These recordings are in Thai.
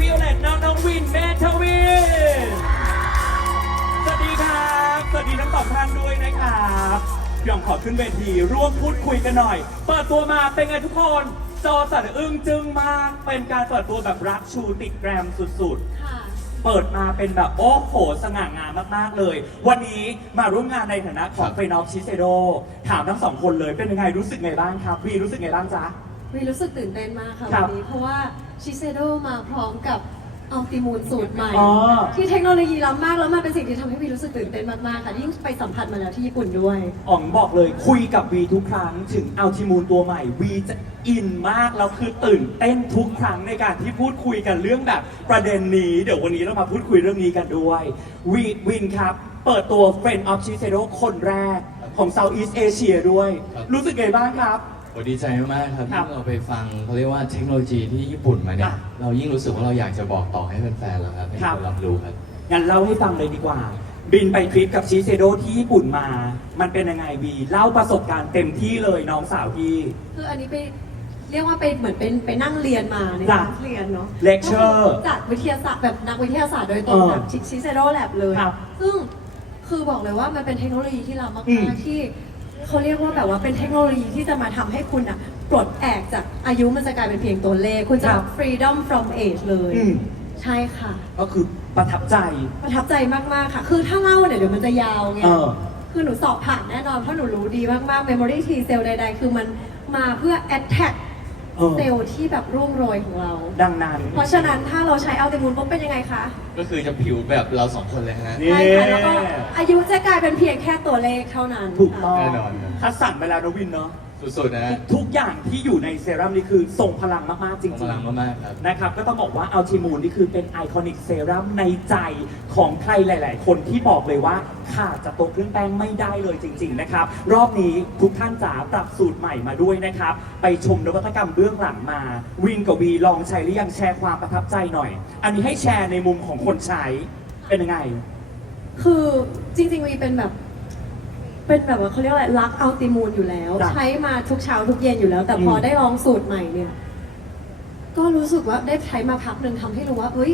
วิโอเลตน้องน้องวินเมทวินสวัสดีครับ สวัสดีทั้งสองท่านด้วยนะครับพี่อ๋องขอขึ้นเวทีร่วมพูดคุยกันหน่อย เปิดตัวมาเป็นไงทุกคน จอสั่นอึ้งจึงมาก เป็นการเปิดตัวแบบรักชูติดแกรมสุดๆ ค่ะ เปิดมาเป็นแบบโอ้โหสง่างามมาก ๆ เลย วันนี้มาร่วมงานในฐานะของครับเฟนอฟชิเซโดถามทั้งสองคนเลยเป็นยังไงรู้สึกไงบ้างครับวีรู้สึกไงบ้างจ๊ะ วีรู้สึกตื่นเต้นมากค่ะครัวับนนี้เพราะว่า ชิเซโดมาพร้อมกับอัลติมูลสูตรใหม่ อ๋อ ที่เทคโนโลยีล้ำมากแล้วมันเป็นสิ่งที่ทำให้วีรู้สึกตื่นเต้นมากๆค่ะยิ่งไปสัมผัสมาแล้วที่ญี่ปุ่นด้วย อ๋องบอกเลยคุยกับวีทุกครั้ง ถึงอัลติมูลตัวใหม่วีจะอินมากแล้วคือตื่นเต้นทุกครั้งในการที่พูดคุยกันเรื่องแบบประเด็นนี้ เดี๋ยววันนี้เรามาพูดคุยเรื่องนี้กันด้วยวีวินครับ เปิดตัว Friend of Shiseido คนแรกของ Southeast Asia ด้วยครับรู้สึกไงบ้างครับ โอ้ดีใจมากๆครับครัที่บเราไปฟังเขาเรียกว่าเทคโนโลยีที่ญี่ปุ่นมาเนี่ครัยบเรายิ่งรู้สึกว่าเราอยากจะบอกต่อให้แฟนๆเราครับให้ครับคนรับรู้ครับ งั้นเล่าให้ฟังเลยดีกว่า บินไปทริปกับชิเซโดที่ญี่ปุ่นมา มันเป็นยังไงวีเล่าประสบการณ์เต็มที่เลยน้องสาวพี่ คืออันนี้ไปเรียกว่าไปเหมือนเป็นไปนั่งเรียนมาในจ้ะคลาสเรียนเนาะ Lecture จากวิทยาศาสตร์แบบนักวิทยาศาสตร์โดยตรงเออแบบชิเซโดแลบเลย ครับซึ่งคือบอกเลยว่ามันเป็นเทคโนโลยีที่ล้ำอืมามกๆที่ เขาเรียกว่าแบบว่าเป็นเทคโนโลยีที่จะมาทำให้คุณอะปลดแอกจากอายุมันจะกลายเป็นเพียงตัวเลข คุณจะ ครับ freedom from age เลย อืม ใช่ค่ะ ก็คือประทับใจ ประทับใจมาก ๆ ค่ะ คือถ้าเล่าเนี่ยเดี๋ยวมันจะยาวไง เออ คือหนูสอบผ่านแน่นอน เพราะหนูรู้ดีมาก ๆ memory T cell ใด ๆ คือมันมาเพื่อ attack เออ เซลล์ที่แบบร่วงโรยของเรา ดังนั้น เพราะฉะนั้นถ้าเราใช้อัลติมูลปุ๊บเป็นยังไงคะก็คือจะผิวแบบเราสองคนเลยฮะ นี่ ใช่ค่ะแล้วก็อายุจะกลายเป็นเพียงแค่ตัวเลขเท่านั้นถูกต้อง แน่นอนครับ คัดสรรไปแล้วนะวินเนาะ สุดๆนะฮะทุกอย่างที่อยู่ในเซรั่มนี่คือส่งพลังมากๆจริงพลังๆมากๆครับ นะครับก็ต้องบอกว่าอัลติมูลนี่คือเป็นไอคอนิกเซรั่มในใจของใครหลาย ๆ คนที่บอกเลยว่าขาดจากตัวเครื่องแป้งไม่ได้เลยจริง ๆ นะครับ รอบนี้ทุกท่านจ๋าปรับสูตรใหม่มาด้วยนะครับ ไปชมนวัตกรรมเบื้องหลังมา วินกับวีลองใช้หรือยังแชร์ความประทับใจหน่อย อันนี้ให้แชร์ในมุมของคนใช้เป็นยังไง คือจริงๆวีเป็นแบบ เป็นแบบว่าเขาเรียกอะไรรักอัลติมูลอยู่แล้ว จ้ะ ใช้มาทุกเช้าทุกเย็นอยู่แล้ว แต่พออมได้ลองสูตรใหม่เนี่ย ก็รู้สึกว่าได้ใช้มาพักหนึ่งทำให้รู้ว่าเฮ้ย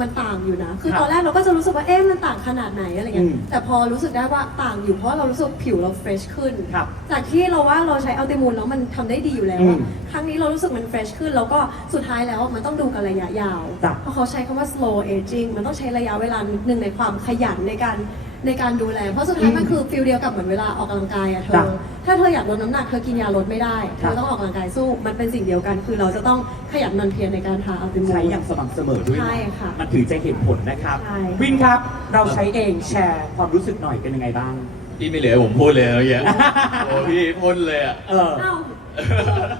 มันต่างอยู่นะ คือครับตอนแรกเราก็จะรู้สึกว่าเอ๊ะมันต่างขนาดไหนอะไรเงี้อืยมแต่พอรู้สึกได้ว่าต่างอยู่เพราะเรารู้สึกผิวเราเฟรชขึ้น ครับจากที่เราว่าเราใช้อัลติมูลแล้วมันทำได้ดีอยู่แล้วอะอืมครั้งนี้เรารู้สึกมันเฟรชขึ้น แล้วก็สุดท้ายแล้วมันต้องดูกันระยะยาว จ้ะ เพราะเขาใช้คำว่า slow aging มันต้องใช้ระยะเวลานิดนึงในความขยันในการ ในการดูแล เพราะสุดท้ายมันคือฟิลเดียวกับเหมือนเวลาออกกำลังกายอะเธจ้ะอถ้าเธออยากลดน้ำหนักเธอกินยาลดไม่ได้เธครัอบต้องออกกำลังกายสู้ มันเป็นสิ่งเดียวกัน คือเราจะต้องขยันหมันเพียรในการทาอัลติมูลใช้อย่างสม่ำเสมอด้วยนะใช่ค่ะมันถือจะเห็นผลนะครับ ใช่ วินครับ เราใช้เองแชร์ความรู้สึกหน่อยเป็นยังไงบ้าง พี่ไม่เหลือให้ผมพูดเลยเมื่อกี้ โอ้พี่พ่นเลยอะ เออ เอ้า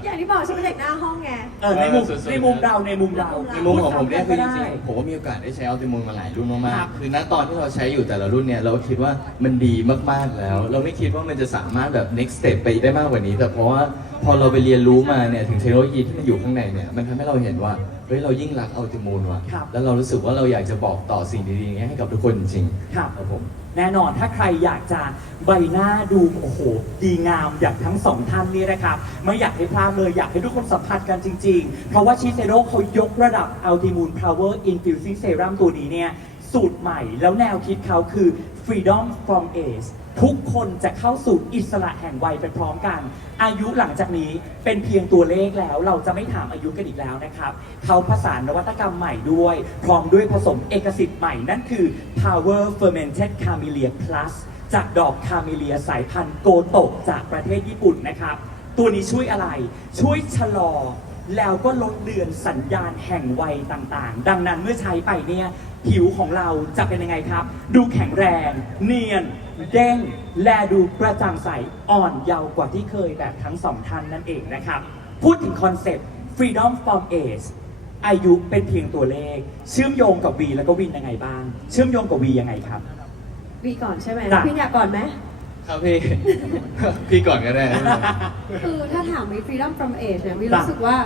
อย่างที่บอกฉันเป็นเด็กหน้าห้องไง เออในมุมสุดๆ ในมุมเราในมุมเราในมุมของผมเนี่ยคือจพูดริงซ้ำกันก็ได้ๆผมก็มีโอกาสได้ใช้อัลติมูลมาหลายรุ่นมาครักบๆคือณตอนที่เราใช้อยู่แต่ละรุ่นเนี่ยเราก็คิดว่ามันดีมากๆแล้ว เราไม่คิดว่ามันจะสามารถแบบ next step ไปได้มากกว่านี้ แต่เพราะว่าพอเราไปเรียนรู้มาเนี่ยถึงเทคโนโลยีที่มันอยู่ข้างในเนี่ยมันทำให้เราเห็นว่า เฮ้ยเรายิ่งรักอัลติมูลว่ะ ครับแล้วเรารู้สึกว่าเราอยากจะบอกต่อสิ่งดีๆอย่างเงี้ยให้กับทุกคนจริงๆครับ ครับผม แน่นอนถ้าใครอยากจะใบหน้าดูโอ้โหดีงามอย่างทั้งสองท่านนี้นะครับ ไม่อยากให้พลาดเลยอยากให้ทุกคนสัมผัสกันจริง ๆ เพราะว่าชิเซโร่เขายกระดับ Ultimune Power Infusing Serum ตัวนี้เนี่ย สูตรใหม่แล้วแนวคิดเขาคือ Freedom from Age ทุกคนจะเข้าสู่อิสระแห่งวัยไปพร้อมกัน อายุหลังจากนี้เป็นเพียงตัวเลขแล้ว เราจะไม่ถามอายุกันอีกแล้วนะครับเขาผสานนวัตกรรมใหม่ด้วย พร้อมด้วยผสมเอกสิทธิ์ใหม่นั่นคือ Power Fermented Camellia Plus จากดอกคาเมเลียสายพันธุ์โกโตะจากประเทศญี่ปุ่นนะครับ ตัวนี้ช่วยอะไรช่วยชะลอแล้วก็ลดเลือนสัญญาณแห่งวัยต่างๆ ดังนั้นเมื่อใช้ไปเนี่ยผิวของเราจะเป็นยังไงครับ ดูแข็งแรง เนียน เด้งและดูกระจ่างใสอ่อนเยาว์กว่าที่เคยแบบทั้งสองท่านนั่นเองนะครับ พูดถึงคอนเซ็ปต์ freedom from age อายุเป็นเพียงตัวเลข เชื่อมโยงกับวีแล้วก็วินยังไงบ้าง เชื่อมโยงกับวียังไงครับ วีก่อนใช่ไหมจ้ะ พี่อยากก่อนไหม ครับพี่ พี่ก่อนก็ได้ คือถ้าถามวี freedom from age เนี่ยวีจ้ะรู้สึกว่า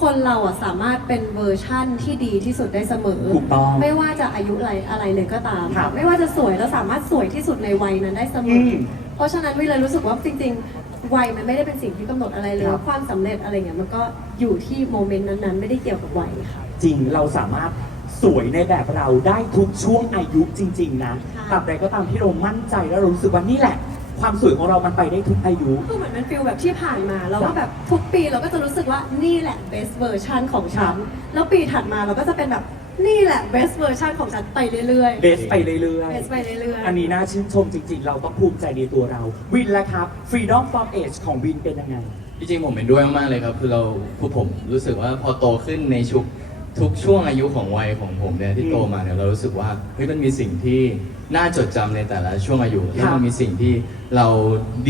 คนเราอะสามารถเป็นเวอร์ชั่นที่ดีที่สุดได้เสมอ ถูกต้อง ไม่ว่าจะอายุอะไรอะไรเลยก็ตาม ครับไม่ว่าจะสวยแล้วสามารถสวยที่สุดในวัยนั้นได้เสมออมโอราะฉะนั้นวิเลยรู้สึกว่าจริงๆ วัยมันไม่ได้เป็นสิ่งที่กำหนดอะไรเลย ครับ ความสำเร็จอะไรเงี้ยมันก็อยู่ที่โมเมนต์นั้นๆ ไม่ได้เกี่ยวกับวัยค่ะ จริงเราสามารถสวยในแบบเราได้ทุกช่วงอายุจริง ๆ นะค่ะ ตราบใดก็ตามที่เรามั่นใจแล้วเรารู้สึกว่านี่แหละ ความสวยของเรามันไปได้ทุกอายุคือเหมือนมันฟีลแบบที่ผ่านมาเราก็แบบทุกปีเราก็จะรู้สึกว่านี่แหละ best version ของฉัน แล้วปีถัดมาเราก็จะเป็นแบบนี่แหละ best version ของฉันไปเรื่อยๆ เบสไปเรื่อย best ไปเรื่อยๆ ๆ อันนี้น่าชื่นชมจริง ๆ เราต้องภูมิใจในตัวเรา วินแล้วครับ Freedom from Age ของวินเป็นยังไง จริงๆผมเห็นด้วยมากๆเลยครับ คือเราคือผมรู้สึกว่าพอโตขึ้นในชุก ทุกช่วงอายุของวัยของผมเนี่ยที่อืมโตมาเนี่ยเรารู้สึกว่าเฮ้ยมันมีสิ่งที่น่าจดจำในแต่ละช่วงอายุครัแล้วบมันมีสิ่งที่เรา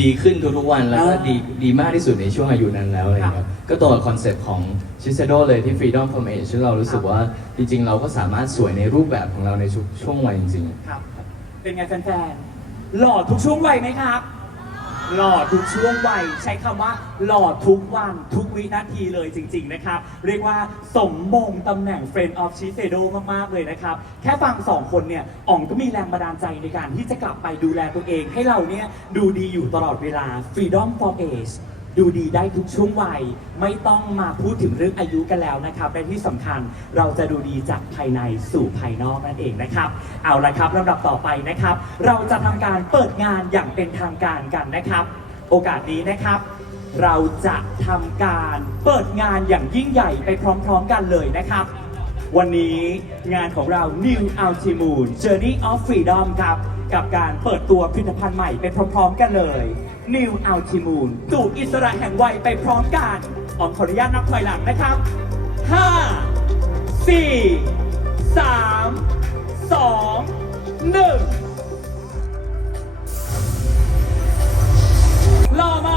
ดีขึ้นทุกๆวันแล้วก็อ่าดีดีมากที่สุดในช่วงอายุนั้นแล้วอะไรครัเงี้บยก็ตรงกับคอนเซ็ปต์ของชิเซโดเลยที่ Freedom from Age ซึ่งเรารู้สึกว่าจริง ๆ เราก็สามารถสวยในรูปแบบของเราในทุกช่วงวัยจริงๆ ครับ เป็นไงแฟนๆหล่อทุกช่วงวัยไหมครับ หล่อทุกช่วงวัยใช้คำว่าหล่อทุกวันทุกวินาทีเลยจริง ๆ นะครับ เรียกว่าสมมงตำแหน่ง Friend of Shiseido มาก ๆ เลยนะครับ แค่ฟังสองคนเนี่ยอ่องก็มีแรงบันดาลใจในการที่จะกลับไปดูแลตัวเอง ให้เราเนี่ยดูดีอยู่ตลอดเวลา Freedom for Age ดูดีได้ทุกช่วงวัย ไม่ต้องมาพูดถึงเรื่องอายุกันแล้วนะครับและที่สำคัญเราจะดูดีจากภายในสู่ภายนอกนั่นเองนะครับ เอาละครับลำดับต่อไปนะครับ เราจะทำการเปิดงานอย่างเป็นทางการกันนะครับ โอกาสนี้นะครับ เราจะทำการเปิดงานอย่างยิ่งใหญ่ไปพร้อมๆกันเลยนะครับ วันนี้งานของเรา New Ultimoon Journey of Freedom ครับกับการเปิดตัวผลิตภัณฑ์ใหม่ไปพร้อม ๆ กันเลย New Ultimoon สู่อิสระแห่งวัยไปพร้อมกันออมขออนุญาตนับถอยหลังนะครับ 5 4 3 2 1หล่อไหม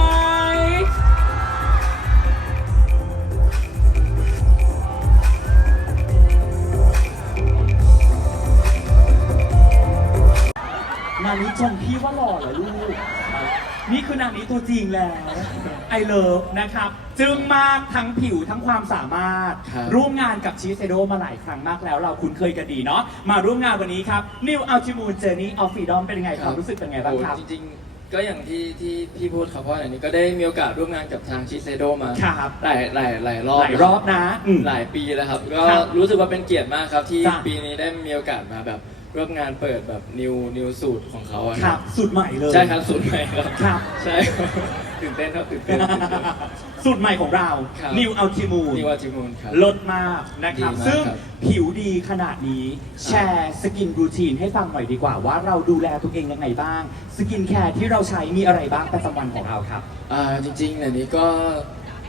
นานี้ชมพี่ว่าหล่อเหรอลูก นี่คือนานี้ตัวจริงแล้ว ไอเลิฟนะครับ จึงมากทั้งผิวทั้งความสามารถ ครับ ร่วมงานกับชีเซโดมาหลายครั้งมากแล้ว เราคุ้นเคยกันดีเนาะ มาร่วมงานวันนี้ครับ New Ultimate Journey of Freedom เป็นยังไงความรู้สึกเป็นไงบ้างครับ โอ้จริงๆ ก็อย่างที่ที่พี่พูดครับเพราะอันนี้ก็ได้มีโอกาสร่วมงานกับทางชิเซโดมาครับ หลายหลายหลายรอบหลายรอบนะอืม หลายปีแล้วครับ ก็ครับรู้สึกว่าเป็นเกียรติมากครับที่จ้ะปีนี้ได้มีโอกาสมาแบบ ร่วมงานเปิดแบบนิวนิวสูตรของเขาอะครับสูตรใหม่เลย ใช่ครับสูตรใหม่ครับครับ ใช่ครับตื่นเต้นครับตื่นเต้นสูตรใหม่ของเรา ครับ New Ultimate นิวอาจิมูนครับ ลดมากนะครับ ดีมากซึ่งครับผิวดีขนาดนี้ แชร์สกินรูทีนให้ฟังหน่อยดีกว่า ว่าเราดูแลตัวเองยังไงบ้าง สกินแคร์ที่เราใช้มีอะไรบ้างประจำวันของเราครับ อ่าจริงๆเดี๋ยวนี้ก็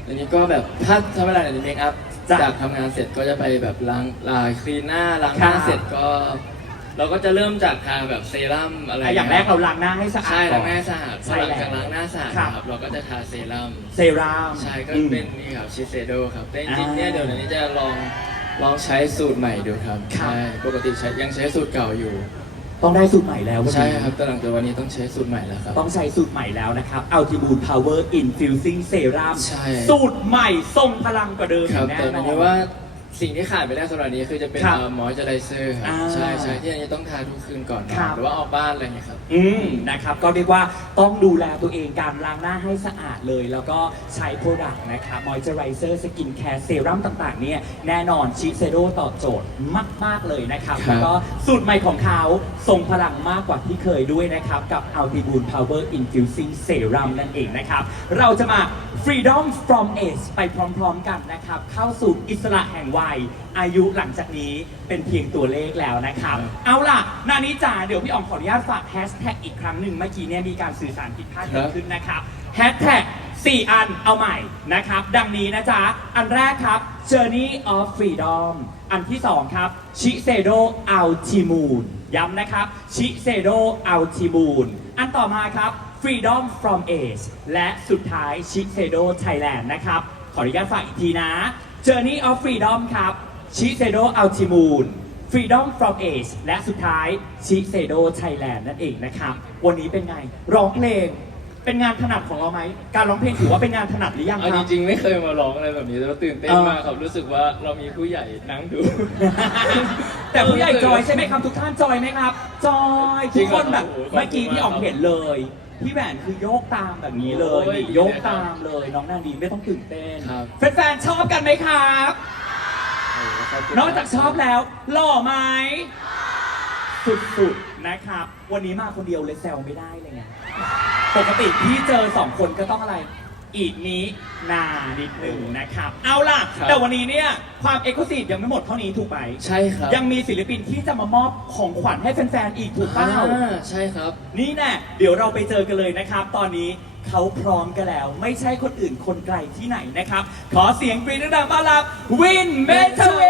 เดี๋ยวนี้ก็แบบถ้าถ้าเวลาเดี๋ยวนี้เมคอัพจ้ะจากทำงานเสร็จก็จะไปแบบล้างลาคลีนหน้าล้างหน้าครับ เสร็จก็ เราก็จะเริ่มจากทาแบบเซรั่มอะไรอะอย่างแรกเราล้างหน้าให้สะอาดใช่ก่ล้าอนงหน้าสะอาดใช่หลังแล้วจากล้างหน้าสะอาดครับนะครับเราก็จะทาเซรั่ม เซรั่ม ใช่ก็อืมเป็นนี่ครับชิเซโดครับแต่จริงๆอ่าเนี่ยเดี๋ยวนี้จะลองลองใช้สูตรใหม่ดูครับครับ ใช่ปกติใช้ยังใช้สูตรเก่าอยู่ต้องได้สูตรใหม่แล้ววันนี้ ใช่ครับแต่หลังจากวันนี้ต้องใช้สูตรใหม่แล้วครับ ต้องใช้สูตรใหม่แล้วนะครับ Ultimate Power Infusing Serum ใช่ สูตรใหม่ทรงพลังกว่าเดิมครับแน่แต่นหมาอยถึนงว่า สิ่งที่ขาดไปได้สำหรับนี้คือจะเป็นครับมอยเจอไรเซอร์ครัอ่าบใช่ใช่ที่อันนี้ต้องทาทุกคืนก่อนนครัอนบ หรือว่าออกบ้านอะไรอย่างเงี้ยครับ อืมนะครับก็เรียกว่าต้องดูแลตัวเองการล้างหน้าให้สะอาดเลย แล้วก็ใช้โปรดักต์นะครับมอยเจอไรเซอร์สกินแคร์เซรั่มต่างๆ เนี่ยแน่นอนชิเซโดตอบโจทย์มากๆเลยนะครับ ครับ แล้วก็สูตรใหม่ของเขาทรงพลังมากกว่าที่เคยด้วยนะครับ กับ Altiboon Power Infusing Serum นั่นเองนะครับ เราจะมา Freedom from Age ไปพร้อมๆกันนะครับ เข้าสู่อิสระแห่งวัย อายุหลังจากนี้เป็นเพียงตัวเลขแล้วนะครับ เอาล่ะนานี้จ๋าเดี๋ยวพี่อ๋อมขออนุญาตฝากแฮชแท็กอีกครั้งหนึ่งเมื่อกี้เนี่ยมีการสื่อสารผิดพลาดเกิดขึ้นนะครับแฮชแท็ก4อันเอาใหม่นะครับ ดังนี้นะจ๊ะ อันแรกครับ Journey of Freedom อันที่2ครับ Shiseido Ultimoon ย้ำนะครับ Shiseido Ultimoon อันต่อมาครับ Freedom from Age และสุดท้าย Shiseido Thailand นะครับ ขออนุญาตฝากอีกทีนะ Journey of Freedom ครับ Shiseido Ultimoon Freedom from Age และสุดท้าย Shiseido Thailand นั่นเองนะครับ วันนี้เป็นไง ร้องเพลง เป็นงานถนัดของเราไหม การร้องเพลงถือว่าเป็นงานถนัดหรือยังคเอารับจริงๆไม่เคยมาร้องอะไรแบบนี้แต่ว่าตื่นเต้นเออมากครับรู้สึกว่าเรามีผู้ใหญ่นั่งดู แต่ผู้ใหญ่จอยใช่ไหมครับทุกท่านจอยไหมครับ จอยจริทุกงคนเหรอแบบโอ้โหขอบคุณเมื่อกี้ที่ออกมากครับเห็นเลย พี่แหวนคือโยกตามแบบนี้เลยโอ้ยนี่โยกตามเลยน้องนาดีไม่ต้องตื่นเต้นครับ แฟนๆชอบกันไหมครับ นอกจากชอบแล้ว หล่อไหมสุดๆนะครับ วันนี้มาคนเดียวเลยแซวไม่ได้เลยไงปกติพี่เจอสองคนก็ต้องอะไร อีกนี้นานิดหนึ่งนะครับ เอาล่ะ ครับ แต่วันนี้เนี่ยความเอ็กซ์คลูซีฟยังไม่หมดเท่านี้ถูกไหมใช่ครับยังมีศิลปินที่จะมามอบของขวัญให้แฟนๆอีกถูกเปล่า อ่าใช่ครับ นี่แน่เดี๋ยวเราไปเจอกันเลยนะครับ ตอนนี้เขาพร้อมกันแล้ว ไม่ใช่คนอื่นคนไกลที่ไหนนะครับ ขอเสียงกรี๊ดดังๆต้อนรับวินเมทเว